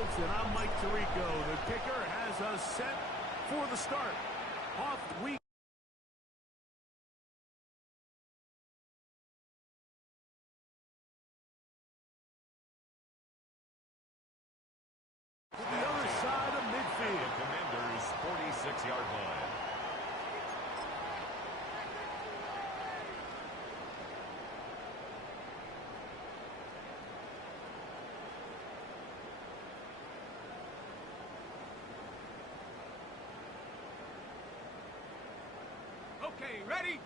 folks, and I'm Mike Tirico. The kicker has us set for the start. Off week. To the other side of midfield. Commanders' 46-yard line. Okay, ready?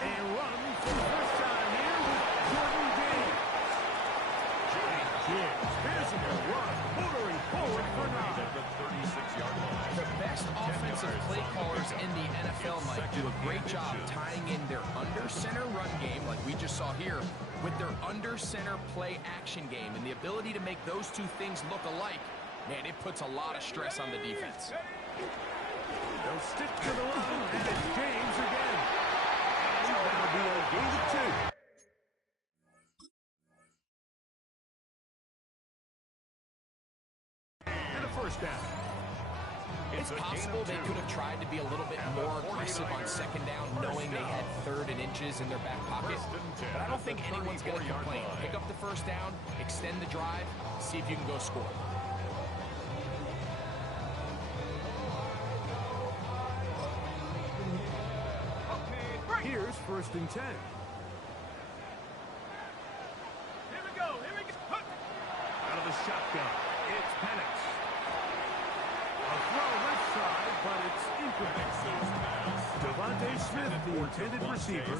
And run for the first time here with Jordan James. Here's a run, motoring forward for now. At the 36-yard line. The best offensive play callers in the NFL, Mike, do a great job tying in their under-center run game, like we just saw here, with their under-center play action game. And the ability to make those two things look alike, man, it puts a lot of stress on the defense. They'll stick to the run, and it's James again. And that'll be a gain of 2. And a first down. It's possible they could have tried to be a little bit more aggressive on second down, knowing they had 3rd and inches in their back pocket. But I don't think anyone's going to complain. Pick up the first down, extend the drive, see if you can go score. Here's 1st and 10. Here we go. Out of the shotgun, it's Penix. A throw left side, but it's incomplete. Devontae Smith, the intended receiver,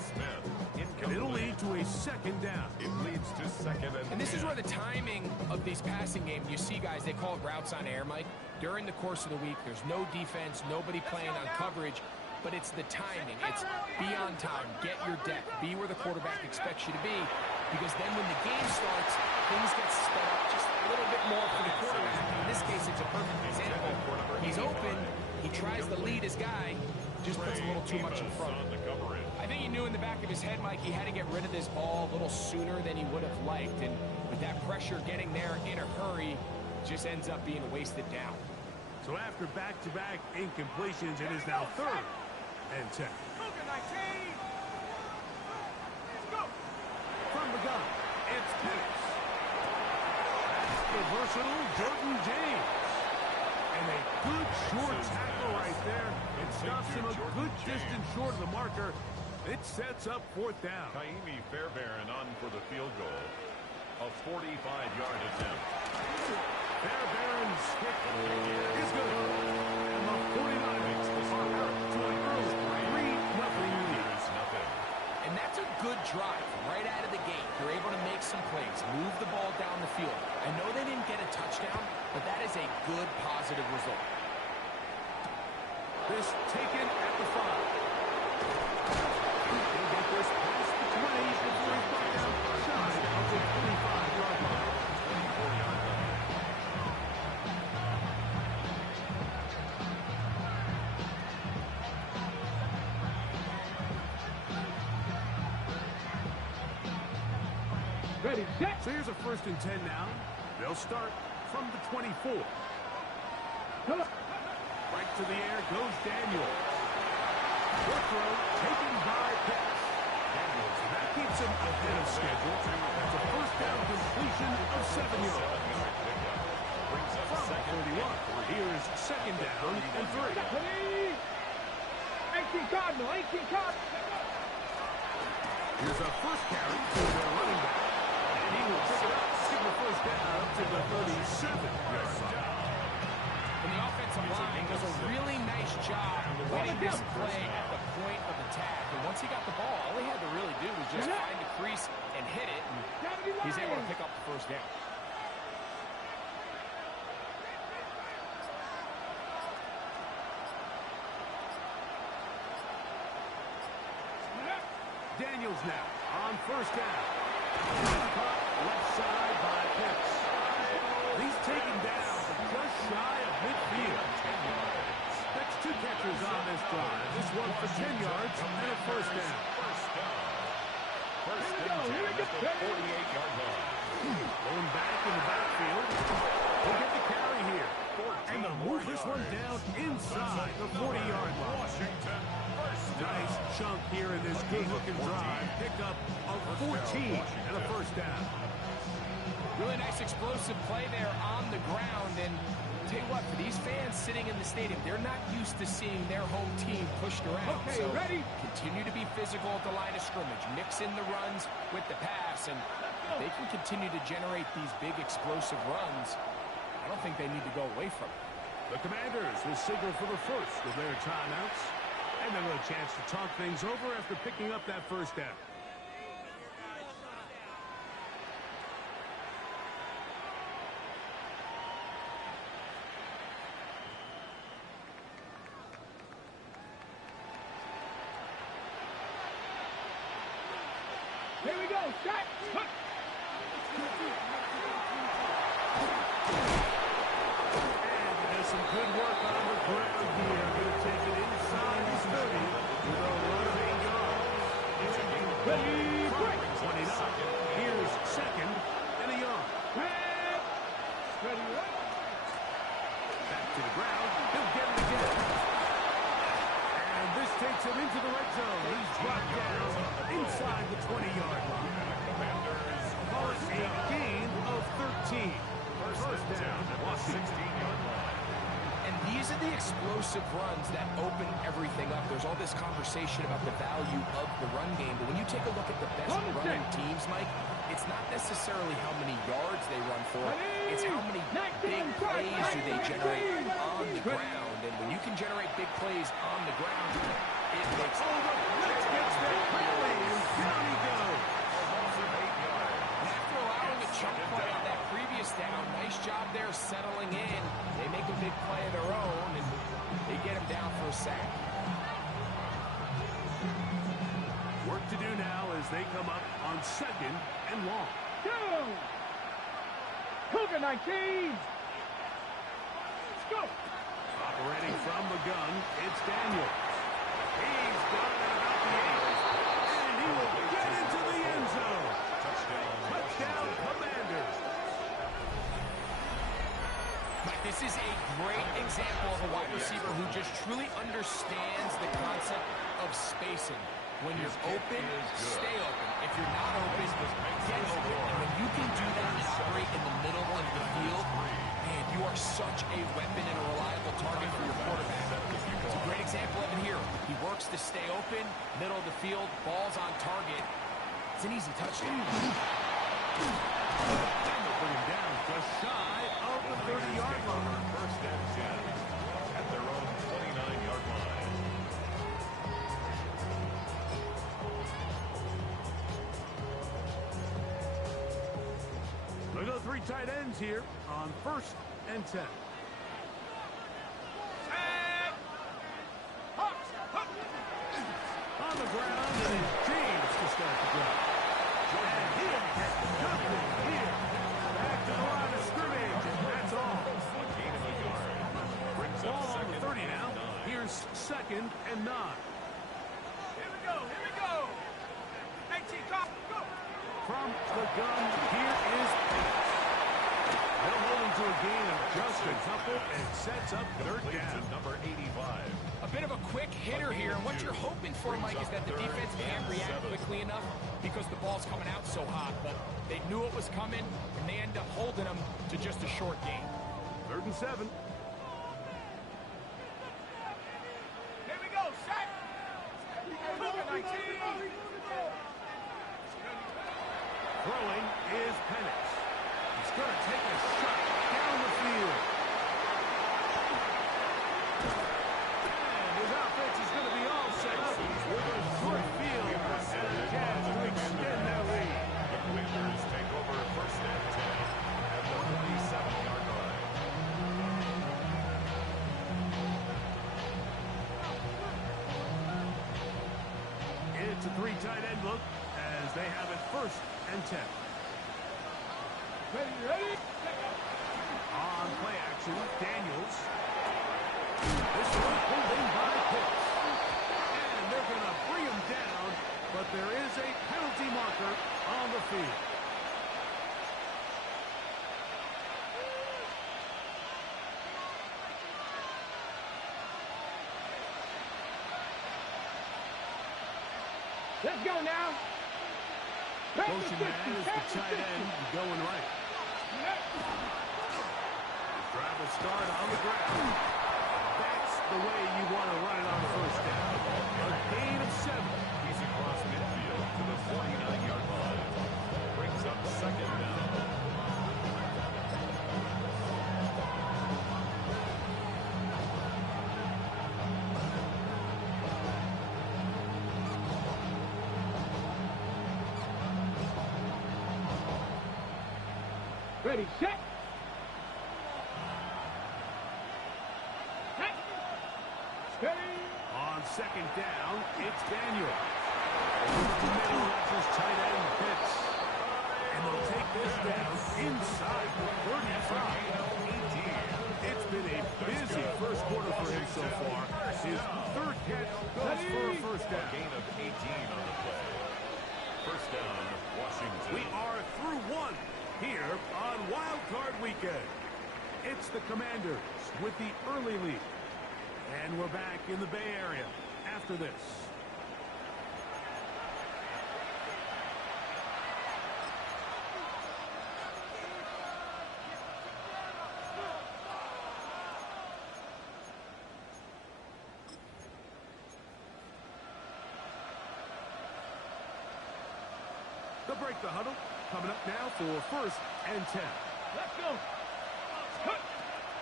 and it'll lead to a 2nd down. It leads to 2nd and 10. And this is where the timing of these passing games, you see guys, they call it routes on air, Mike. During the course of the week, there's no defense, nobody playing on coverage, but it's the timing. It's be on time, get your depth, be where the quarterback expects you to be, because then when the game starts, things get sped up just a little bit more for the quarterback. In this case, it's a perfect example. He's open, he tries to lead his guy, just puts a little too much in front. I think he knew in the back of his head, Mike, he had to get rid of this ball a little sooner than he would have liked, and with that pressure getting there in a hurry, just ends up being a wasted down. So after back-to-back incompletions, it is now 3rd and 10. From the gun, it's Penix. The versatile Jordan James. And a good short tackle right there. It stops him a good distance short of the marker. It sets up 4th down. Kaimi Fairbairn on for the field goal. A 45-yard attempt. Fairbairn's kick is good. And the 49ers are up to an early 3-0 lead. And that's a good drive right out of the gate. They're able to make some plays, move the ball down the field. I know they didn't get a touchdown, but that is a good, positive result. This taken at the 5. They get this past the 20 before he's brought down shy of the 25-yard line. Ready, set. So here's a 1st and 10 now. They'll start from the 24. Right to the air goes Daniels. Short throw taken by Pitts. Daniels, that keeps him ahead of schedule. That's a 1st down completion of 7 yards. From 31, here's 2nd down and 3. 18 Cardinal, 18 Cardinal. Here's a first carry for their running back. And he will pick it up, give the 1st down to the 37-yard line. And the offensive line does a really nice job winning this play at the point of attack. And once he got the ball, all he had to really do was just find the crease and hit it. And he's able to pick up the 1st down. Daniels now on 1st down. Caught left side by Pitts. He's taken down just shy of midfield. That's 2 catches on this drive. This one for 10 yards and a 1st down. First Here we and go, 10 here we at the go. 48-yard line. Going back in the backfield. He'll get the carry here. And they'll move this one down inside the 40-yard line. Washington, first down. Nice chunk here in this good-looking drive. Pick up a 14 and a first down. Really nice explosive play there on the ground. And tell you what, for these fans sitting in the stadium, they're not used to seeing their home team pushed around. Okay, so ready? continue to be physical at the line of scrimmage. Mix in the runs with the pass. And if they can continue to generate these big explosive runs, I don't think they need to go away from it. The Commanders will signal for the first of their timeouts. And they'll have a chance to talk things over after picking up that first down. Here we go. Shot. Hook. And there's some good work on the ground here. Going to take it inside his 30 to the run of 8 yards. Ready, break. 29. Here's second and a yard. Grab. Ready, right. Back to the ground. He'll get it again. And this takes him into the red zone. He's brought down inside the 20-yard line. Commanders, Call it a gain of 13. First down at the 16-yard line. And these are the explosive runs that open everything up. There's all this conversation about the value of the run game, but when you take a look at the best running teams, Mike, it's not necessarily how many yards they run for, it's how many big plays do they generate on the ground. And when you can generate big plays on the ground, it makes Blitz gets there quickly, and down he goes. And after allowing a chunk play on that previous down, nice job there settling in. They make a big play of their own, and they get him down for a sack. Work to do now as they come up on second and long. Go. Cougar 19. Let's go. Operating from the gun, it's Daniels. He's got it about the 8, and he will get into the end zone. Touchdown, Commanders. Mike, this is a great example of a wide receiver who just truly understands the concept of spacing. When you're open, stay open. If you're not open, get open. And when you can do that and operate in the middle of the field, man, you are such a weapon and a reliable target for your quarterback. It's a great example of it here. He works to stay open, middle of the field, ball's on target. It's an easy touchdown. And they'll bring him down just shy of the 30-yard line. First and 10 at their own 29-yard line. They go 3 tight ends here on first and 10. On the ground, and it's James to start the drive. And he'll get nothing here. Back to the line of scrimmage, and that's all. Gain of a yard. Brings up Ball on second the 30 and now. 9. Here's second and 9. Here we go. Here we go. 19, cop. Go. From the gun, here is Pitts. They'll hold him to a gain of just a couple and sets up third Complete down. to number 85. A bit of a quick hitter here, and what you're hoping for, Mike, is that the defense can't react quickly enough because the ball's coming out so hot, but they knew it was coming, and they end up holding them to just a short gain. 3rd and 7. Here we go. Shot. Cougar 19. Throwing is Penix. He's going to take a shot down the field. And his offense is going to be all set up with a short field and a chance to extend their lead. The Commanders take over first and 10 at the 37-yard line. It's a 3 tight end look as they have it first and 10. Ready, ready. On play action, Daniels. This one pulled in by Pitts. And they're going to bring him down, but there is a penalty mark Let's go now. Motion man is the tight end going right. Drive will start on the ground. That's the way you want to run it on first down. A gain of 7. He's across midfield to the 49-yard line. Brings up second down. Ready, set. Set. Steady. On second down, it's Daniel. Over the middle, that's his tight end, Pitts. And they'll take this down inside the 35. It's been a busy first quarter for him so far. His third catch goes for a first down. Gain of 18 on the play. First down, Washington. We are through one here on Wild Card Weekend. It's the Commanders with the early lead. And we're back in the Bay Area after this. They'll break the huddle. Coming up now for first and 10. Let's go. Cut.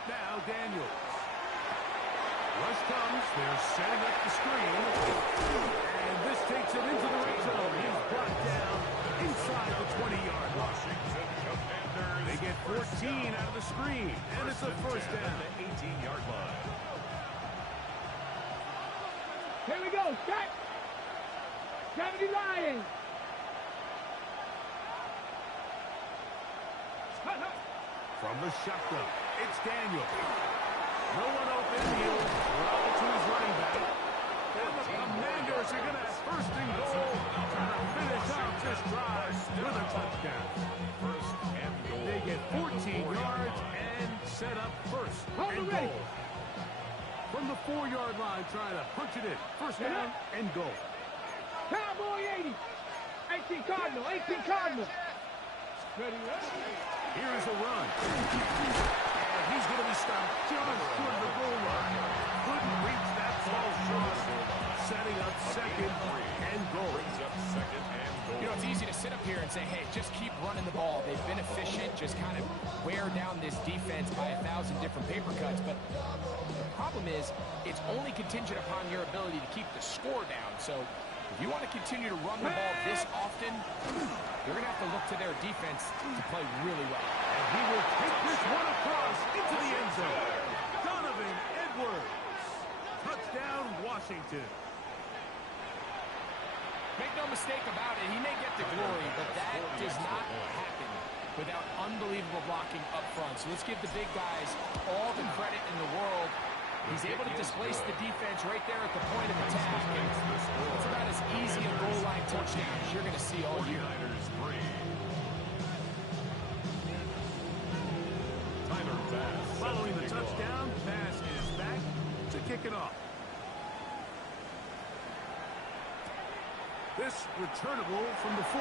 Now Daniels. Rush comes. They're setting up the screen. And this takes him into the red zone. He's brought down inside the 20-yard line. Washington Commanders. They get 14 out of the screen. And it's a first down. The 18-yard line. Here we go. Set. 70 Lions. From the shotgun, it's Daniel. No one open. He'll throw to his running back. And the Commanders are going to have first and goal to finish out this drive with a touchdown. First and goal. They get 14 yards and set up first and goal. From the 4-yard line, trying to punch it in. First down and goal. Cowboy 80. 18 Cardinal. 18 Cardinal. Ready, Here is a run. And he's going to be stopped just short of the goal line. Couldn't reach that ball short. Setting up second and goal. Brings up second and goal. You know, it's easy to sit up here and say, hey, just keep running the ball. They've been efficient, just kind of wear down this defense by 1,000 different paper cuts. But the problem is, it's only contingent upon your ability to keep the score down. So if you want to continue to run the ball this often, you're going to have to look to their defense to play really well. And he will take this one across into the end zone. Donovan Edwards. Touchdown, Washington. Make no mistake about it, he may get the glory, but that does not happen without unbelievable blocking up front. So let's give the big guys all the credit in the world. He's able to displace the defense right there at the point of attack. And it's about as easy a goal line touchdown as you're going to see all year. 49ers 3. Tyler Bass. Following the touchdown, Bass is back to kick it off. This returnable from the 4.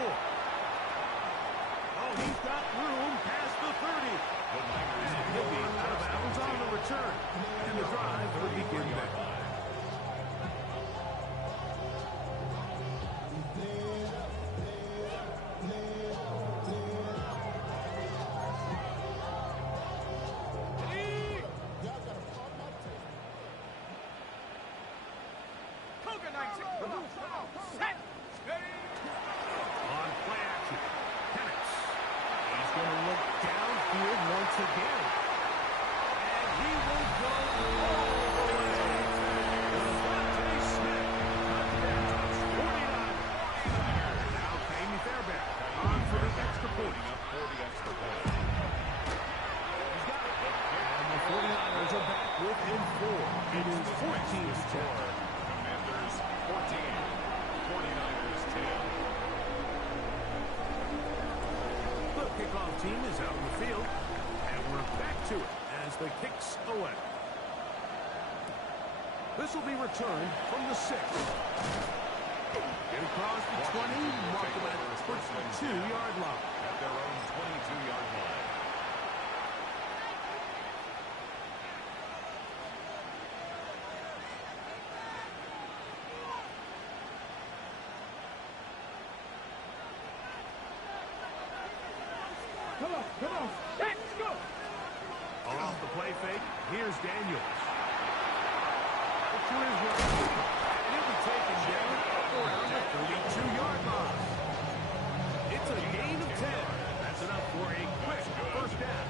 Oh, he's got room past the 30. And he'll be out of bounds on the return. And the drive will begin there. On play action, Penix. He's going to look downfield once again. And he will go all the way. Devontae Smith, touchdown, 49. Now Jamie Fairbairn on for the extra point. Up for the extra point. He's got it. And the 49ers are back within 4. It is 14-10. Commanders 14. 49ers 10. The kickoff team is out in the field, and we're back to it as the kicks away. This will be returned from the 6. Get across the 20, mark them at the 2-yard line. At their own 22-yard line. Come on. Let's go. Off the play fake, here's Daniels. To his right. And he'll be taken down around the 32-yard line. It's a gain of 10. That's enough for a quick first down.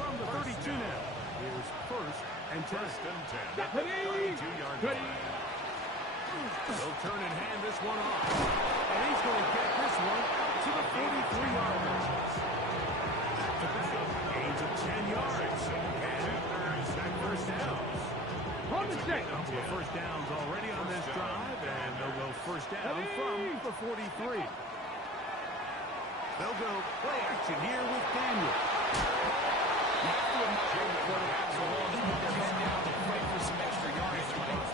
From the 32 now. Here's first and 10. First and 10. 32-yard line. They'll turn and hand this one off. And he's going to get this one out to the 43-yard line. Gains of 10 yards. And that first down. Couple of first downs already on this drive, and they'll go first down from the 43. They'll go play action here with Daniel. You have to admire the quarterback so long as put their head down and fight for some extra yardage, Mike.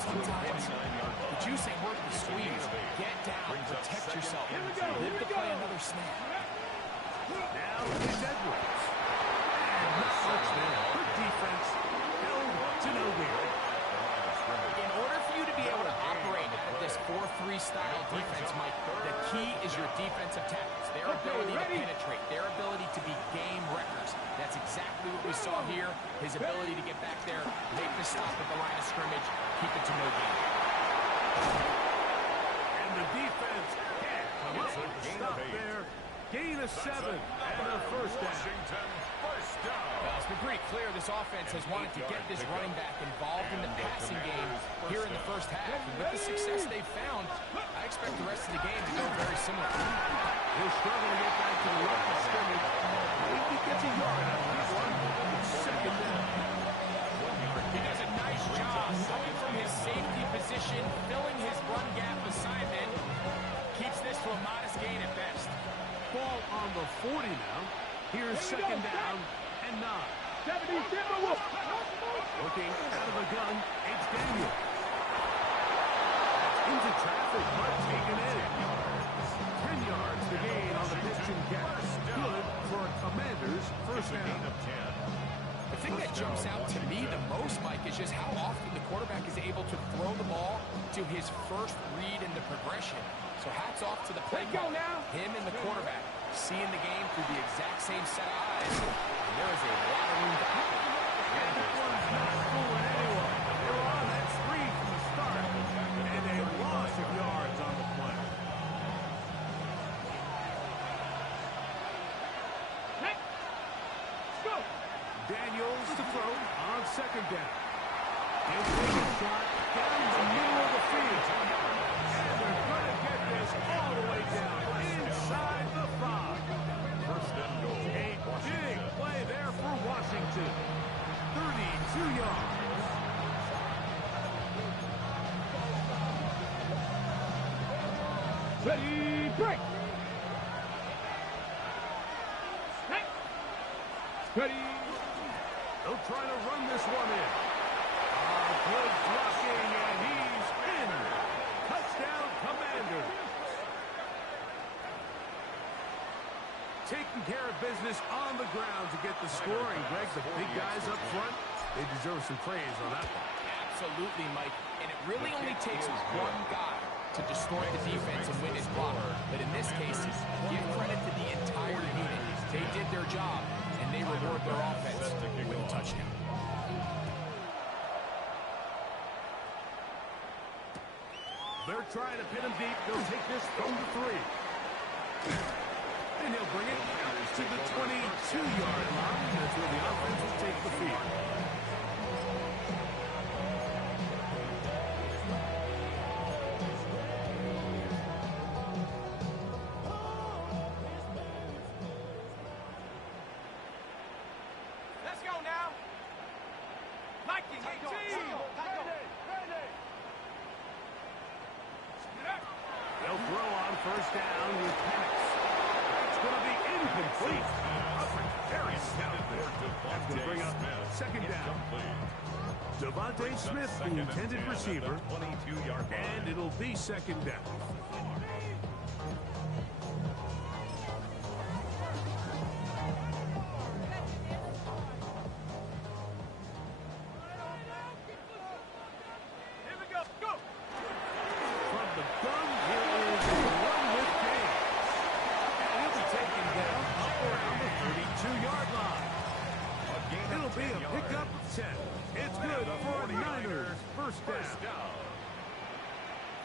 Sometimes the juice ain't worth the squeeze. Get down, protect yourself. Live to play another snap. Now it's Edwards. And not much there. Good defense. Held to no gain. In order for you to be able to operate at this 4-3 style defense, Mike, the key is your defensive tackles. Their ability to penetrate, their ability to be game wreckers. That's exactly what we saw here. His ability to get back there, make the stop at the line of scrimmage, keep it to no gain. And the defense can't come up with a stop there. Gain of 7 and a first down. Washington, first down. Well, it's been pretty clear this offense has wanted to get this running back involved in the passing game here in the first half. And with the success they've found, I expect the rest of the game to go very similar. He'll struggle to get back to the line of scrimmage. Maybe gets a yard out of this one. Second down. He does a nice job coming from his safety position, filling his run gap assignment. Keeps this to a modest gain at best. Ball on the 40 now. Here's second down and 9. Looking out of the gun, it's Daniel. Into traffic, but taken in. 10 yards to gain on the pitch and catch. Good for a Commander's first down. The thing that jumps out to me the most, Mike, is just how often the quarterback is able to throw the ball to his first read in the progression. So hats off to the play call. Him and the quarterback seeing the game through the exact same set of eyes. And there is a lot of room to operate. And this one's not fooling anyone. They were on that screen from the start. And a loss of yards on the play. Daniels to throw on second down. He'll take a shot down the middle of the field. And they're going to get this all the way down inside the 5. First and goal. A big play there for Washington. 32 yards. Ready, break. Ready. They'll try to run this one in. Good blocking, and he's in. Touchdown, Commanders. Taking care of business on the ground to get the scoring. Greg, the big guys up front, they deserve some praise on that one. Absolutely, Mike. And it really only takes one guy to distort the defense and win his block. But in this case, give credit to the entire unit. They did their job, and they reward their offense with a touchdown. They're trying to pin him deep. They'll take this from the 3. And he'll bring it to the 22-yard line. That's where the offense will take the field. Let's go now. Liking 18. They'll throw on first down with Penix. It's going to be incomplete. Very sound there. That's going to bring up second down. Devontae Smith, the intended receiver, and it'll be second down.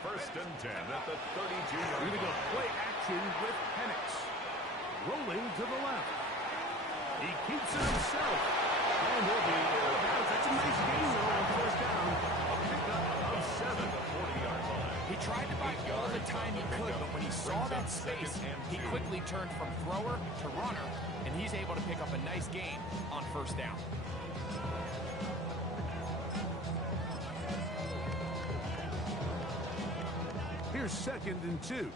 First and 10 at the 32-yard line. We're going to go play action with Penix. Rolling to the left. He keeps it himself. And he'll be out. That's a nice gain though on first down. A pickup of 7 at the 40-yard line. He tried to buy all the time he could, but when he saw that space, he quickly turned from thrower to runner, and he's able to pick up a nice gain on first down. Here's second and 2.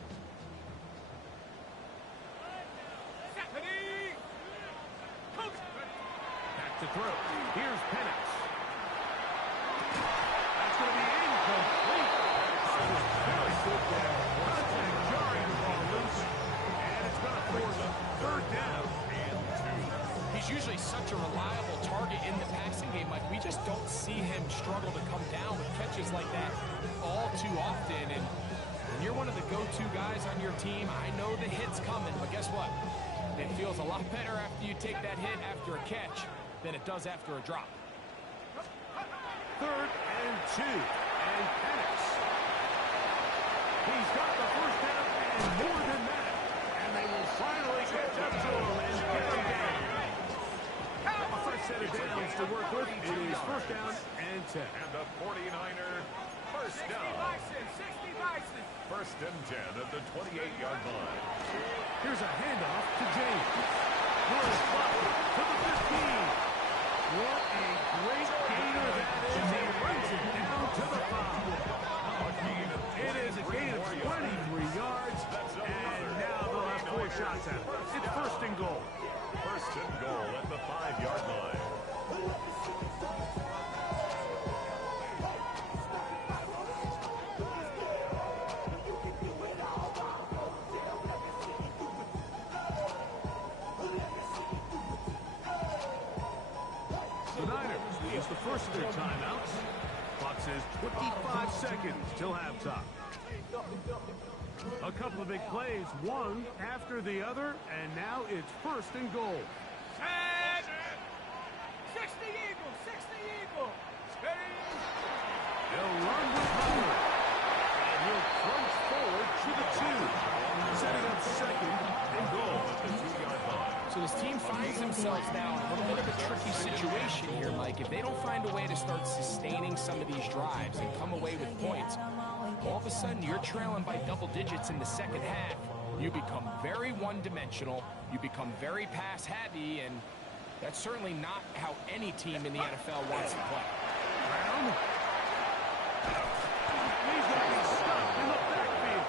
Back to throw. Here's Penix. That's going to be incomplete. Very good there. Contact jarring the ball loose. And it's going to force third down and 2. He's usually such a reliable target in the passing game. Like, we just don't see him struggle to come down with catches like that all too often. And when you're one of the go-to guys on your team, I know the hit's coming, but guess what? It feels a lot better after you take that hit after a catch than it does after a drop. Third and 2. And Penix. He's got the first down and more than that. And they will finally catch up to him and get him down. A fresh set of downs to work with. It is first down and 10. And the 49er first down. 60 Bison. First and 10 at the 28-yard line. Here's a handoff to James. Good spot to the 15. What a great gainer that is. He brings it down to the 5. It is a gain of 23 yards. And now they'll have 4 shots at it. It's first and goal. First and goal at the 5-yard line. The first of their timeouts. Clock says 25 seconds till halftime. A couple of big plays, one after the other, and now it's first and goal. 60 Eagles, 60 Eagles. Steady. They'll run with Hunter. And he'll crunch forward to the 2. Setting up second and goal at the 2-yard line. So this team finds themselves now in a little bit of a tricky situation here, Mike. If they don't find a way to start sustaining some of these drives and come away with points, all of a sudden you're trailing by double digits in the second half. You become very one-dimensional. You become very pass-heavy, and that's certainly not how any team in the NFL wants to play. Brown. He's going to be stuck in the backfield.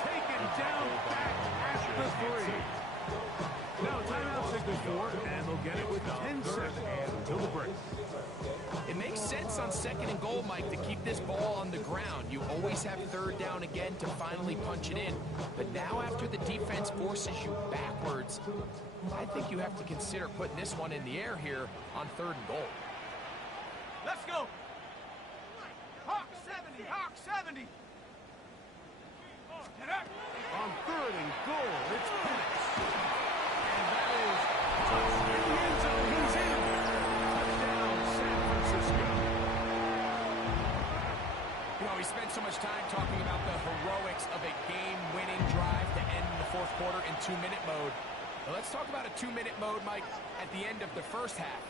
Taken down back at the 3. Now timeout signal for, and they'll get it with 10 seconds until the break. It makes sense on second and goal, Mike, to keep this ball on the ground. You always have third down again to finally punch it in. But now after the defense forces you backwards, I think you have to consider putting this one in the air here on third and goal. Let's go. Hawk 70, Hawk 70. On third and goal, it's Penix. And that is in the end zone. He's in. Touchdown, San Francisco. You know, we spent so much time talking about the heroics of a game-winning drive to end the fourth quarter in 2-minute mode. Now let's talk about a 2-minute mode, Mike, at the end of the first half.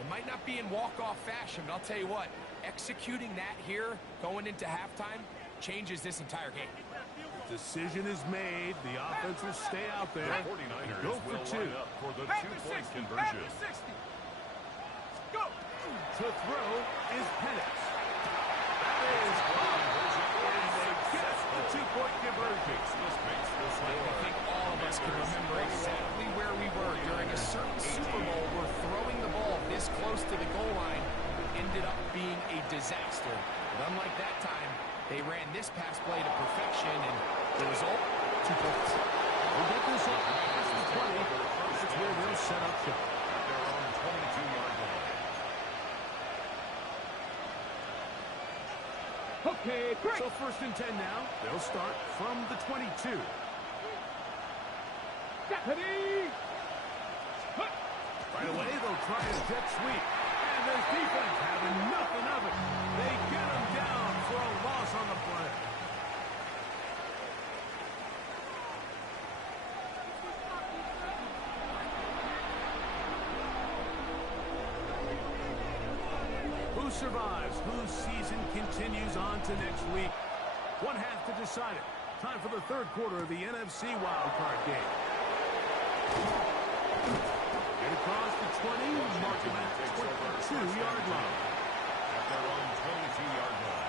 It might not be in walk-off fashion, but I'll tell you what, executing that here, going into halftime, changes this entire game. Decision is made. The offense will stay out there. The 49ers Go for will 2. line up for the 2-point conversion. Go. To throw is Penix. That is caught. And they get the 2-point conversion. This makes this I think all of us can remember exactly close to the goal line ended up being a disaster. But unlike that time, they ran this pass play to perfection, and the result, 2 points. We'll get this up past the 20. That's where they'll set up shop. At their own 22-yard line. Okay, great. So first and 10 now. They'll start from the 22. Deputy! Right away, they'll try a jet sweep. And there's defense having nothing of it. They get him down for a loss on the play. Who survives? Whose season continues on to next week? One half to decide it. Time for the third quarter of the NFC wildcard game. And across the 20, mark him at the 22-yard line. At their own 22-yard line.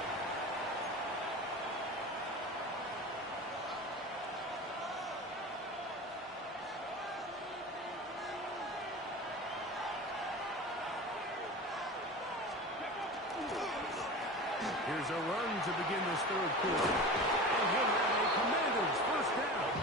Here's a run to begin this third quarter. And he'll have a Commanders first down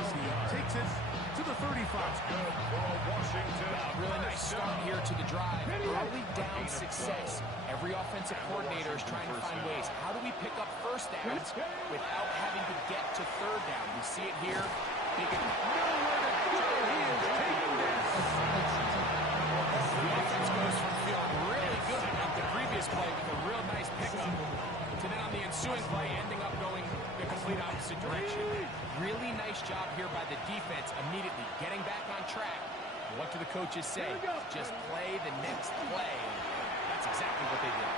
as he takes it to the 35. Good for Washington. Really nice start here to the drive. Early down success. Every offensive coordinator is trying to find ways. How do we pick up first downs without having to get to third down? We see it here. Big Nowhere to go. He is taking this. The offense goes from feeling really good at the previous play with a real nice pickup to then on the ensuing play ending up going the complete opposite direction. Really nice job here by the defense immediately getting back on track. What do the coaches say? Just play the next play. That's exactly what they did.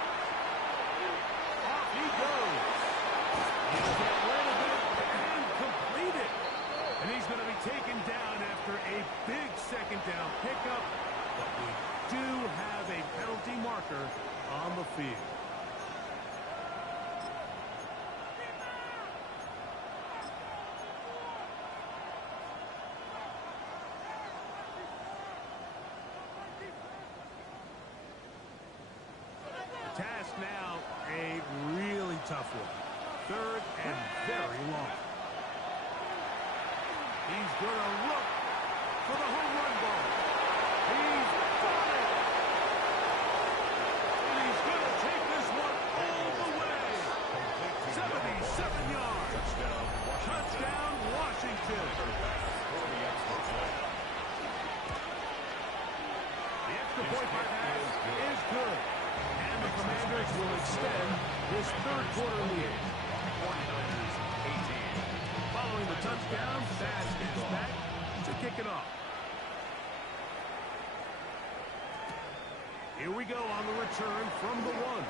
Off he goes. He'll get rid of it and complete it. And he's going to be taken down after a big second down pickup. But we do have a penalty marker on the field. Task now, a really tough one. Third and very long. He's going to look for the home run ball. He's got it. And he's going to take this one all the way. 77 yards. Touchdown, Washington. The extra point by that is good. And the Commanders will extend this third quarter lead. 49ers 18. Following the touchdown, Bass gets back to kick it off. Here we go on the return from the 1.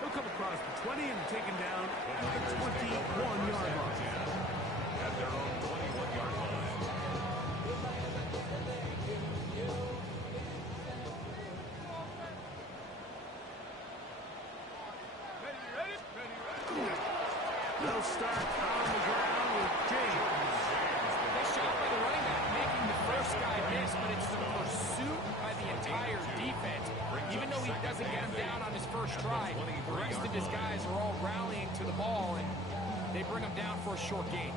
He'll come across the 20 and taken down at the 21-yard line. At their own 21-yard line. They'll start on the ground with James. Nice job by the running back making the first guy miss, but it's the pursuit by the entire defense. Even though he doesn't get him down on his first try, the rest of his guys are all rallying to the ball, and they bring him down for a short gain.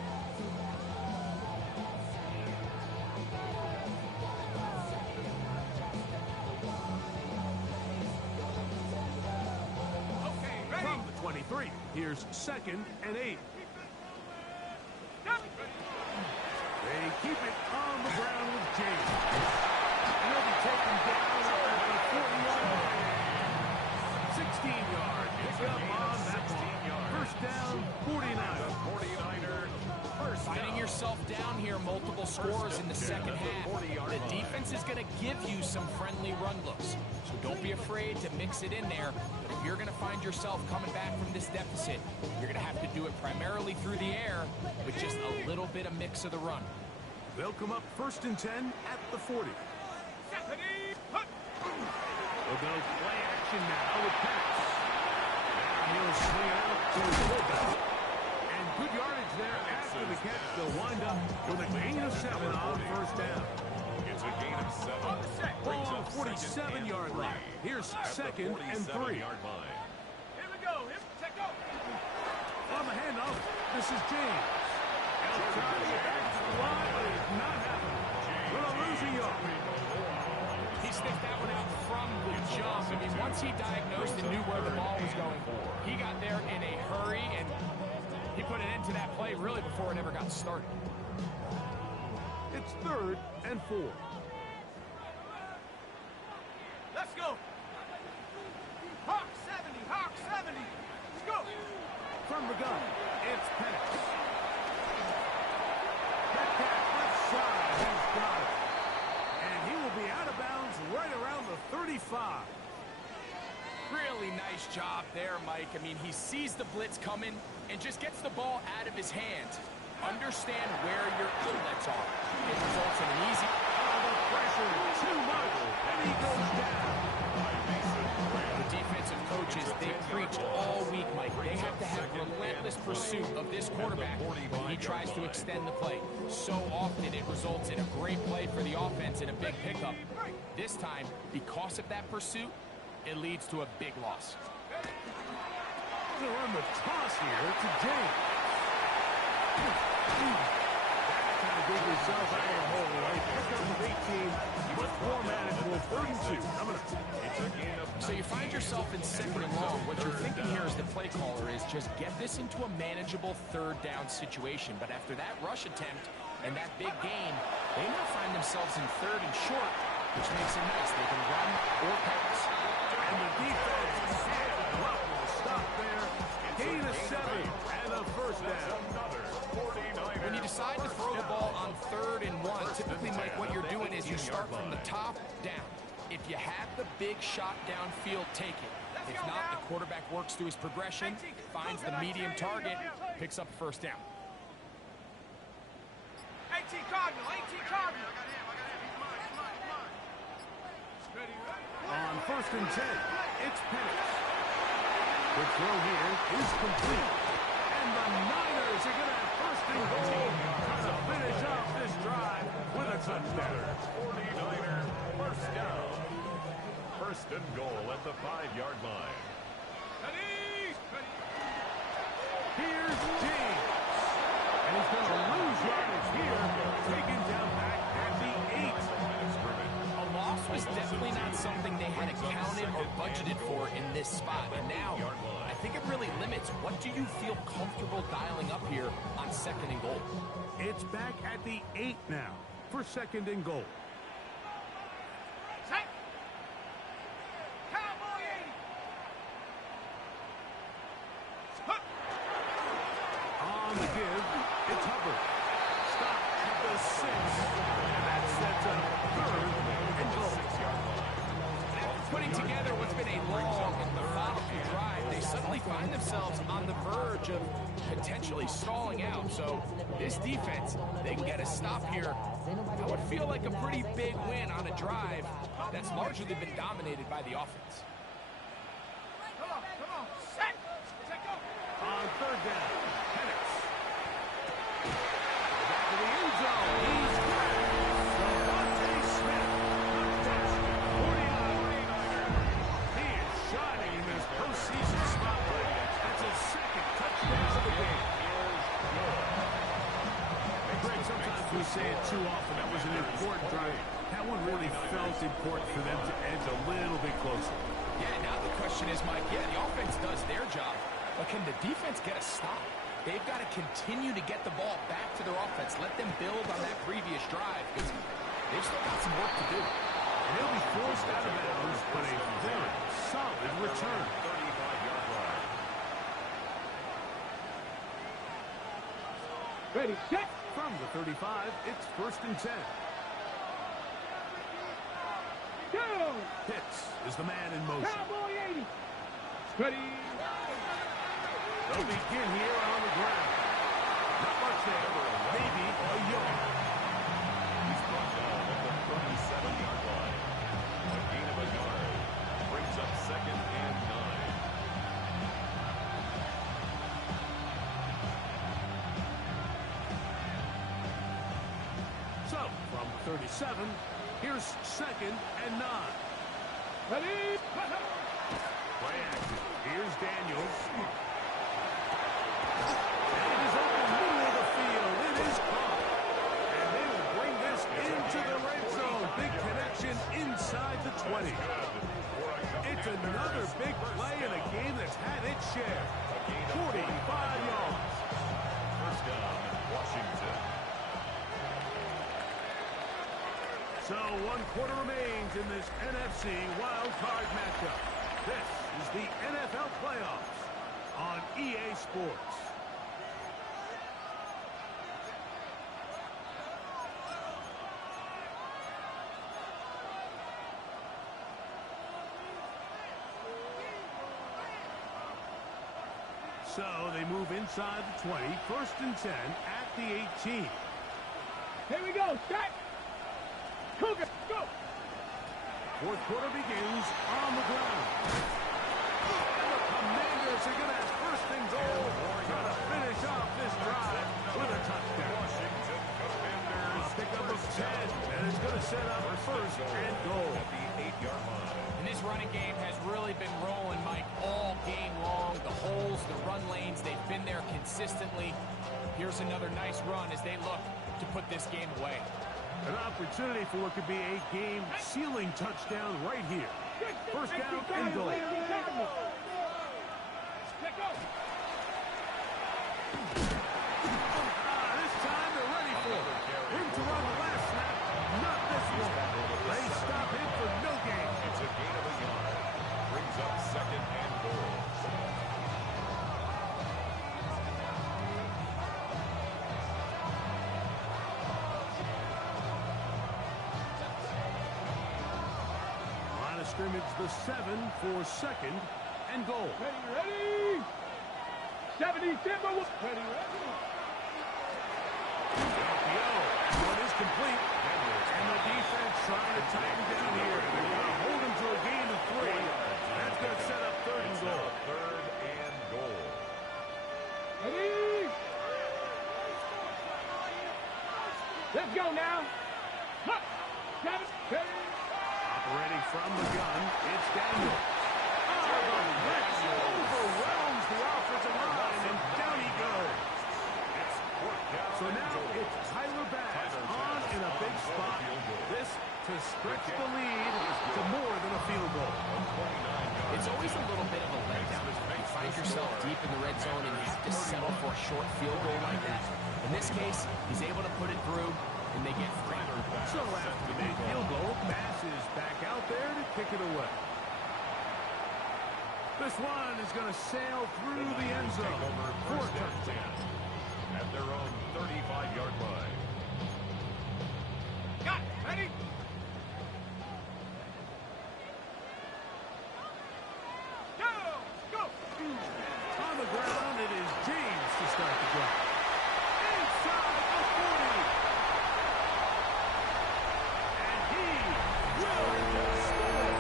From the 23, here's second and 8. They keep it on the ground with James. And he'll be taken down at the 40-yard line. 16-yard pickup on that one. First down, 49. 49er first Finding down. yourself down here, multiple scores in the second half. The defense is going to give you some friendly run looks, so don't be afraid to mix it in there. But if you're going to find yourself coming back from this deficit, you're going to have to do it primarily through the air with just a little bit of mix of the run. They'll come up first and 10 at the 40. They'll go play action now with pass. Now he'll swing it out to the fullback. And good yardage there after the catch. They'll wind up with a gain of 7 on first down. It's a gain of 7. On the set. Brings Ball up 47-yard line. Here's at the second and 3. 47-yard line. Here we go. Here, take go. On the handoff, this is James. And he'll try to get back to the line, but it's not happening. Gonna lose a yard. He sniffed that one out from the jump. I mean, once he diagnosed and knew where the ball was going, he got there in a hurry, and he put an end to that play really before it ever got started. It's 3rd and 4. Let's go. Hawk 70. Hawk 70. Let's go. From the gun, it's Penix. Metcalf left side, he's got it. And he will be out of bounds right around the 35. Really nice job there, Mike. I mean, he sees the blitz coming and just gets the ball out of his hands. Understand where your outlets are. It results in an easy... The pressure, too much, and he goes down. The defensive coaches, they preach all week, Mike. They have to have relentless pursuit of this quarterback when he tries to extend the play. So often it results in a great play for the offense and a big pickup. This time, because of that pursuit, it leads to a big loss. They'll run the toss here to James. Kind of dig yourself out of the hole, right? Pick up with 18, much more manageable. 3rd and 2 coming up. It's a gain of So you find yourself in 2nd and long. What you're thinking here as the play caller is just get this into a manageable 3rd down situation. But after that rush attempt and that big gain, they now find themselves in 3rd and short, which makes it nice. They can run or pass. And the defense had a couple to stop there. Gain of 7 and a 1st down. When you decide to throw the ball on 3rd and 1, typically, Mike, what you're doing is you start from the top down. If you have the big shot downfield, take it. If not, the quarterback works through his progression, finds the medium target, picks up 1st down. 18 Cardinal. 18 Cardinal. On 1st and 10, it's Penix. The throw here is complete. And the Niners are going to have 1st and goal, trying to finish off this drive with a touchdown. 49er, 1st down. 1st and goal at the 5-yard line. Here's James. And he's going to lose yardage here, taken down back at the 8. A loss was definitely not something they had accounted or budgeted for in this spot. And now, I think it really limits what do you feel comfortable dialing up here on 2nd and goal. It's back at the 8 now for 2nd and goal. Set. Cowboy 80. Hook. On the give, it's Hubbard. Stop at the 6. And that sets up 3rd and goal. Putting together what's been a long and methodical drive, they suddenly find themselves on the verge of potentially stalling out. So this defense, they can get a stop here. That would feel like a pretty big win on a drive that's largely been dominated by the offense. Come on. Set. Take go. On 3rd down, Penix. Back to the end zone. He's grabbed. Devontae Smith. Touchdown. 49er. He is shining in this postseason spotlight. That's his 2nd touchdown of the game. Hey, Greg, sometimes we say it too often. That was an important drive. That one really felt important for them to edge a little bit closer. Yeah, now the question is, Mike, the offense does their job, but can the defense get a stop? They've got to continue to get the ball back to their offense. Let them build on that previous drive, because they've still got some work to do. And he'll be forced out of bounds, but a very solid return. 35-yard line. Ready, set. From the 35, it's 1st and 10. Go! Pitts is the man in motion. Cowboy 80. Ready. They'll begin here on the ground. Not much there. Maybe a yard. He's brought down at the 37-yard line. A gain of a yard. Brings up 2nd and 9. So, from 37. Here's 2nd and 9. Ready? Play action. Here's Daniels. And it is over the middle of the field. It is caught. And they will bring this into the red zone. Big connection inside the 20. It's another big play in a game that's had its share. 45 yards. First down, Washington. So 1 quarter remains in this NFC wild card matchup. This is the NFL playoffs on EA Sports. So they move inside the 20, 1st and 10 at the 18. Here we go. Set. Cougar, go. 4th quarter begins on the ground. And the Commanders are going to have first and goal. Trying to finish off this drive with a touchdown. Washington Commanders. A pickup of 10, and it's going to set up first and goal. At the 8-yard line. And this running game has really been rolling, Mike, all game long. The holes, the run lanes, they've been there consistently. Here's another nice run as they look to put this game away. An opportunity for what could be a game-sealing touchdown right here. First down and goal. Let go. This time they're ready for it. Room to run the last snap. Not this one. They stop him for no gain. It's a gain of a yard. Brings up 2nd and goal. Line of scrimmage, the 7 for 2nd and goal. Ready? 70 Timberwolves. Ready? One is complete. And the defense trying to tighten down here. They're going to hold him to a gain of 3. That's going to set up 3rd and goal. 3rd and goal. Ready? Let's go now. Look. 7. Ready? Operating from the gun, it's Daniel. The blitz overwhelms the offensive line, and down he goes. So now it's Tyler Bass on in a big spot. This to stretch the lead to more than a field goal. It's always a little bit of a letdown. You find yourself deep in the red zone and you have to settle for a short field goal like that. In this case, he's able to put it through, and they get free. So after the big field goal, Bass is back out there to kick it away. This one is going to sail through the end zone for a touchdown. At their own 35-yard line. Got it. Ready? Go. On the ground, it is James to start the drive. Inside the 40. And he will score.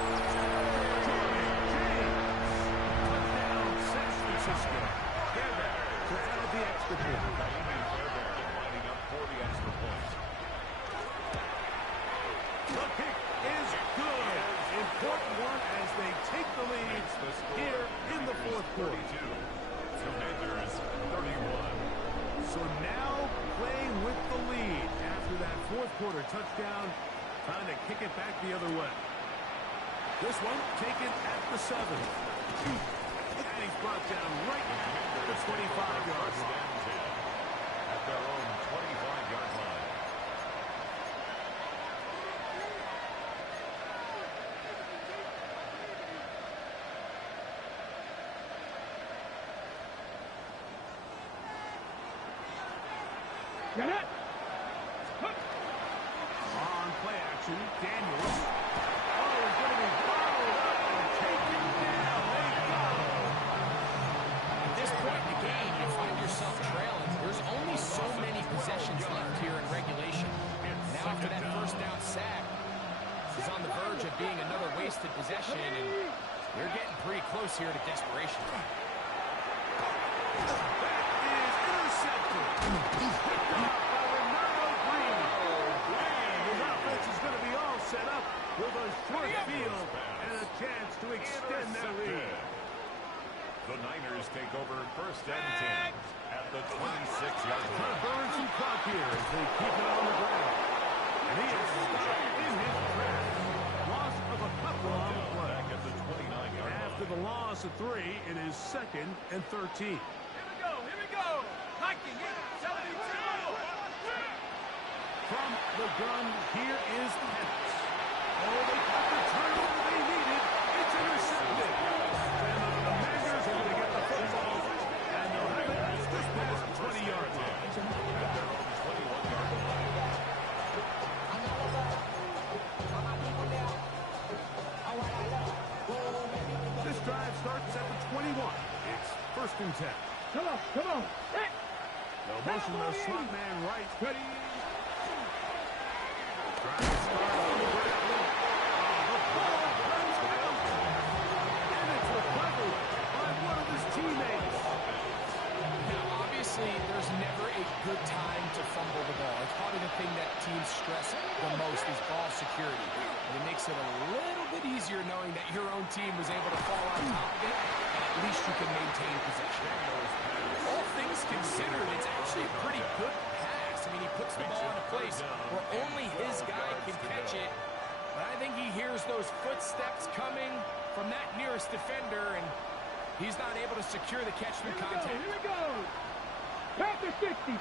Jordan James. Touchdown, San Francisco. Fairbairn to add the extra point. Fairbairn lining up for the extra point. The kick is good. Important one as they take the lead here in the 4th quarter. 32. Commanders 31. So now playing with the lead after that 4th quarter touchdown, trying to kick it back the other way. This one taken at the 7. And he's brought down right at the 25-yard line. At their own 25-yard line. Get it. On play action, Daniels. Oh, he's going to be bottled up and taken down. They go. At this point in the game, you find yourself trailing. There's only so many possessions left here in regulation. Now after that first down sack, this is on the verge of being another wasted possession, and they're getting pretty close here to desperation. That is intercepted. Picked up by Renardo Green. And without Niners take over first and 10 at the 26-yard Trying to line. burn some clock here as they keep it on the ground. And he is stopped in his tracks. Loss of a couple on the play. Back at the 29-yard line. After the loss of 3, it is 2nd and 13. Here we go. Hiking it. 72. From the gun, here is Pettis. Oh, they got the turnover they needed. It's intercepted. And the Commanders are going to get the football. And they'll have it just past the 20-yard line. At their own 21-yard line. This drive starts at the 21. It's 1st and 10. Come on. Hey. They'll motion the slot man right. Ready. Trying to start on the ground. The ball comes out. And it's recovered by one of his teammates. Now, obviously, there's never a good time to fumble the ball. It's probably the thing that teams stress the most is ball security. And it makes it a little bit easier knowing that your own team was able to fall on top of it, and at least you can maintain possession. All things considered, it's actually a pretty good pass. I mean, he puts the ball in a place where only his guy can catch it. But I think he hears those footsteps coming from that nearest defender, and he's not able to secure the catch through contact. Here we go. Panther 60.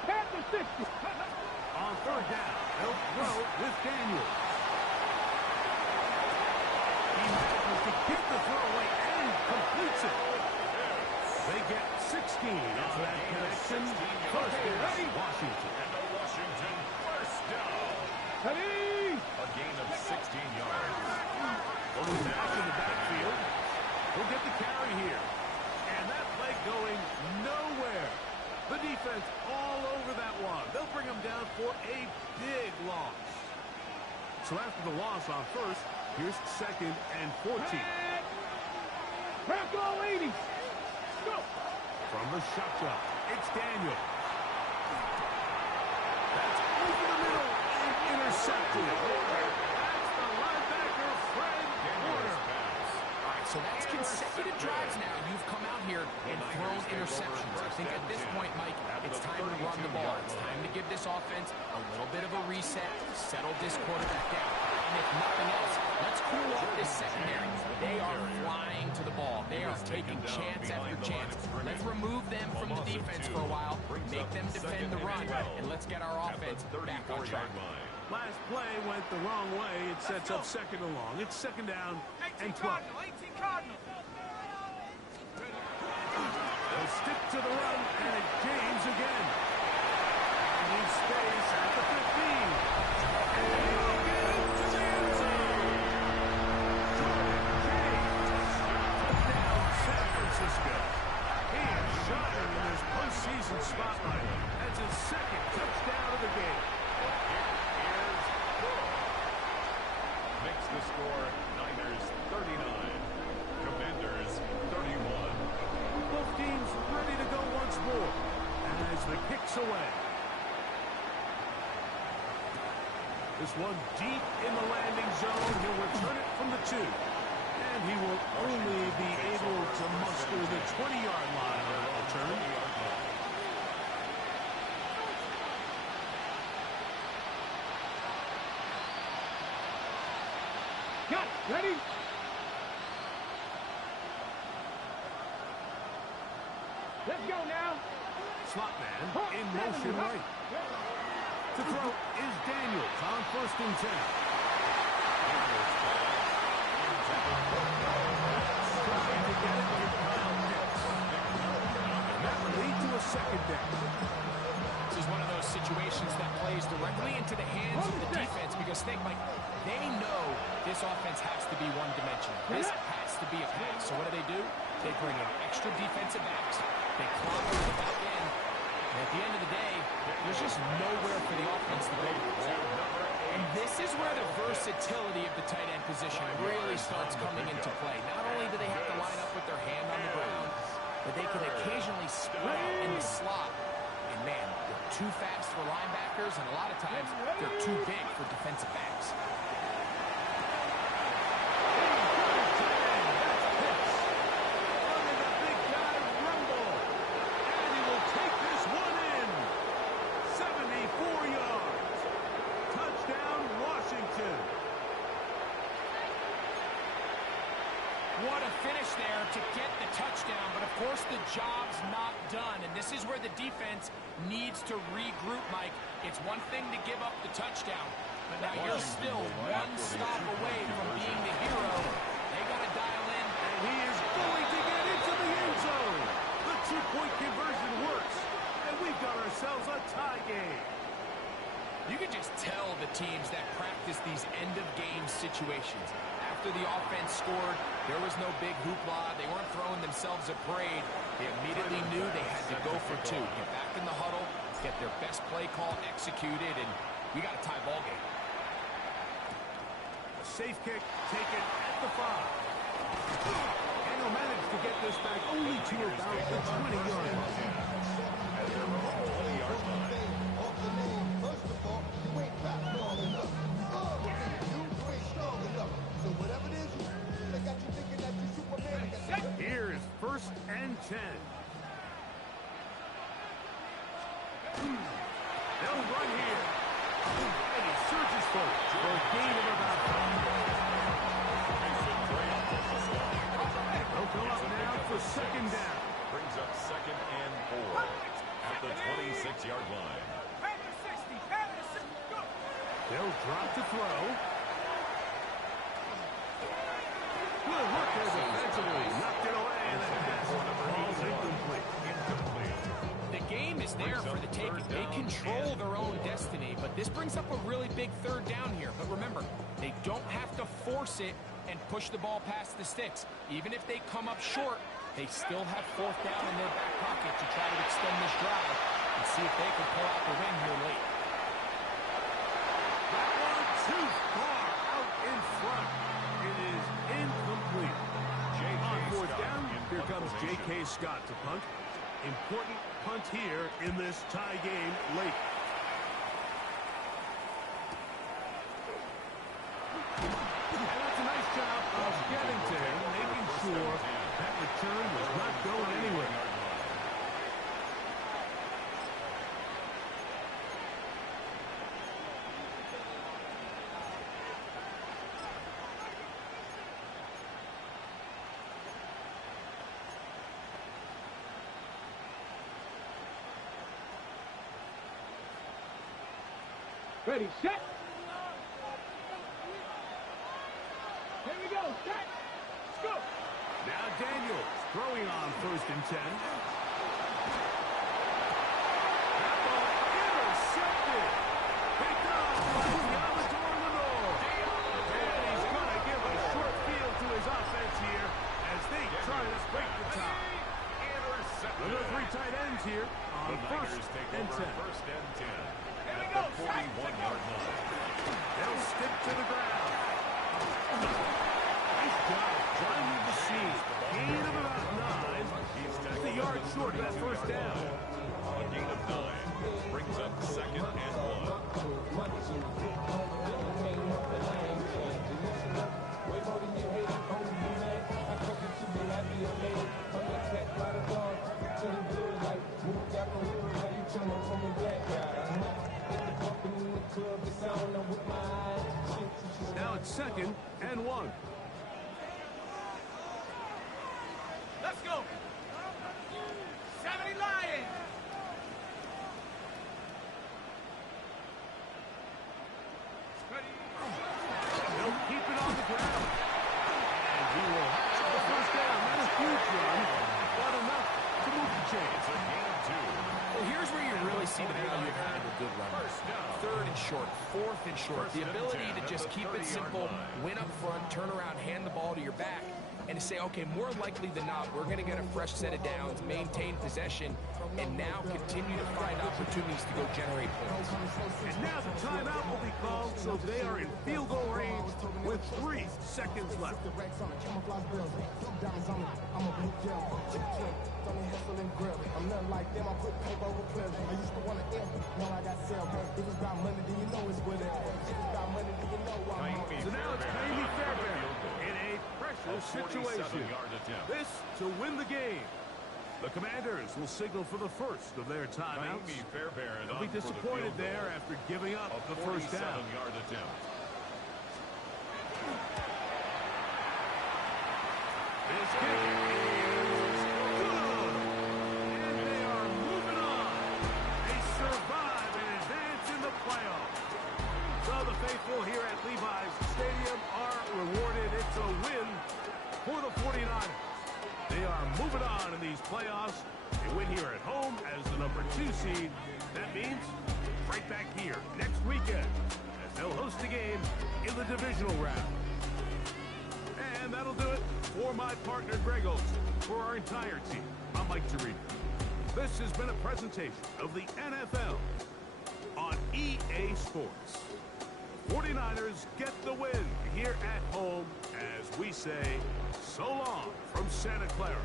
On 3rd down, they'll throw with Daniel. He manages to get the throw away and completes it. They get 16 off that connection. First down, Washington. And the Washington first down. Ready. A gain of 16 yards. Well, he's back in the backfield. He'll get the carry here. And that play going nowhere. The defense all over that one. They'll bring him down for a big loss. So after the loss on 1st, here's 2nd and 14. Bronco 80. Go. From the shotgun, it's Daniel. That's over the middle and intercepted. That's the linebacker, Fred Warner. All right, so that's consecutive drives now. You've come out here and thrown interceptions. I think at this point, Mike, it's time to run the ball. It's time to give this offense a little bit of a reset, settle this quarterback down. And if nothing else, let's cool off this secondary. They are flying to the ball. They are taking chance after chance. Let's remove them from the defense for a while, make them defend the run, and let's get our offense back on track. Last play went the wrong way. It sets up 2nd and long. It's 2nd down 18 and 12. Cardinal. 18 Cardinal. They'll stick to the run, and it's James again. He needs space at the 15. And he'll get into the end zone. Jordan James. Touchdown, San Francisco. He is shining in his postseason spotlight. That's his 2nd touchdown of the game. Makes the score Niners 39, Commanders 31. Both teams ready to go once more as the kick's away. This one deep in the landing zone. He'll return it from the 2. And he will only be able to muster the 20-yard line on the return. Got it. Ready. Let's go now. Slot man in motion right. To throw is Daniels on 1st and 10. Trying to get it to Kyle Pitts. And that will lead to a 2nd down. This is one of those situations that plays directly into the hands of the defense because they know this offense has to be one-dimensional. This has to be a pass. So what do? They bring in extra defensive backs. They clobber to the back end. And at the end of the day, there's just nowhere for the offense to go to the ball. And this is where the versatility of the tight end position really starts coming into play. Not only do they have to line up with their hand on the ground, but they can occasionally split out in the slot. And man, they're too fast for linebackers, and a lot of times they're too big for defensive backs. job's not done, and this is where the defense needs to regroup, Mike. It's one thing to give up the touchdown, but now you're still one stop away from being the hero. They got to dial in. And he is going to get into the end zone. The two-point conversion works, and we've got ourselves a tie game. You can just tell the teams that practice these end-of-game situations. After the offense scored, there was no big hoopla. They weren't throwing themselves a parade. They immediately knew they had to go for two. Get back in the huddle, get their best play call executed, and we got a tie ball game. A safe kick taken at the 5. And he'll manage to get this back only to about the 20-yard line. At their own 20-yard line. Here is 1st and 10. They'll run here. And he surges forward for a gain of about 5. They'll come up now for 2nd down. Brings up 2nd and 4 at the 26-yard line. They'll drop to throw. Good work as offensively. Knocked it away, and the pass falls incomplete. The game is there for the taking. They control their own destiny, but this brings up a really big 3rd down here. But remember, they don't have to force it and push the ball past the sticks. Even if they come up short, they still have 4th down in their back pocket to try to extend this drive and see if they can pull out the win here late. That one too far out in front. It is incomplete. On 4th down, here comes J.K. Scott to punt. Important punt here in this tie game late. And that's a nice job of getting to him, making sure that return was not going anywhere. Ready, set. Here we go, set. Let's go. Now Daniels throwing on 1st and 10. That ball intercepted. Picked up by Salvatore Lenore. And he's going to give a short field to his offense here as they try to break the tie. Another 3 tight ends here on 1st and 10. 1st and 10. Here we go, set. 41-yard line. They'll stick to the ground. Nice job driving the scene. Gain of about 9. Just a yard short of that 1st down. A gain of 9 brings up 2nd and 1. Now it's 2nd and 1. Let's go. 70 Lions. Ready. They'll keep it on the ground. And he will have the 1st down. Not a huge run, but enough to move the chains. It's a gain of 2. Well, here's where you really see the value of having a good run. 3rd and short, 4th and short. The ability to just keep it simple, win up front, turn around, hand the ball to your back, and to say, okay, more likely than not, we're going to get a fresh set of downs, maintain possession, and now continue to find opportunities to go generate points. And now the timeout will be called, so they are in field goal range with 3 seconds left. I'm nothing like them. I put paper over pleasure. I used to want to end. Now I got sell. If it's about money, then you know it's with it. If it's about money, then you know I'm on. So now it's Naimi Fairbairn in a pressure situation. This to win the game. The Commanders will signal for the first of their timeouts. They'll be disappointed there after giving up the 1st down. 47-yard attempt. This kick is good. faithful here at Levi's Stadium are rewarded. It's a win for the 49ers. They are moving on in these playoffs. They win here at home as the number 2 seed. That means right back here next weekend as they'll host a game in the divisional round. And that'll do it for my partner Greg Olsen. For our entire team, I'm Mike Tirico. This has been a presentation of the NFL on EA Sports. 49ers get the win here at home as we say so long from Santa Clara.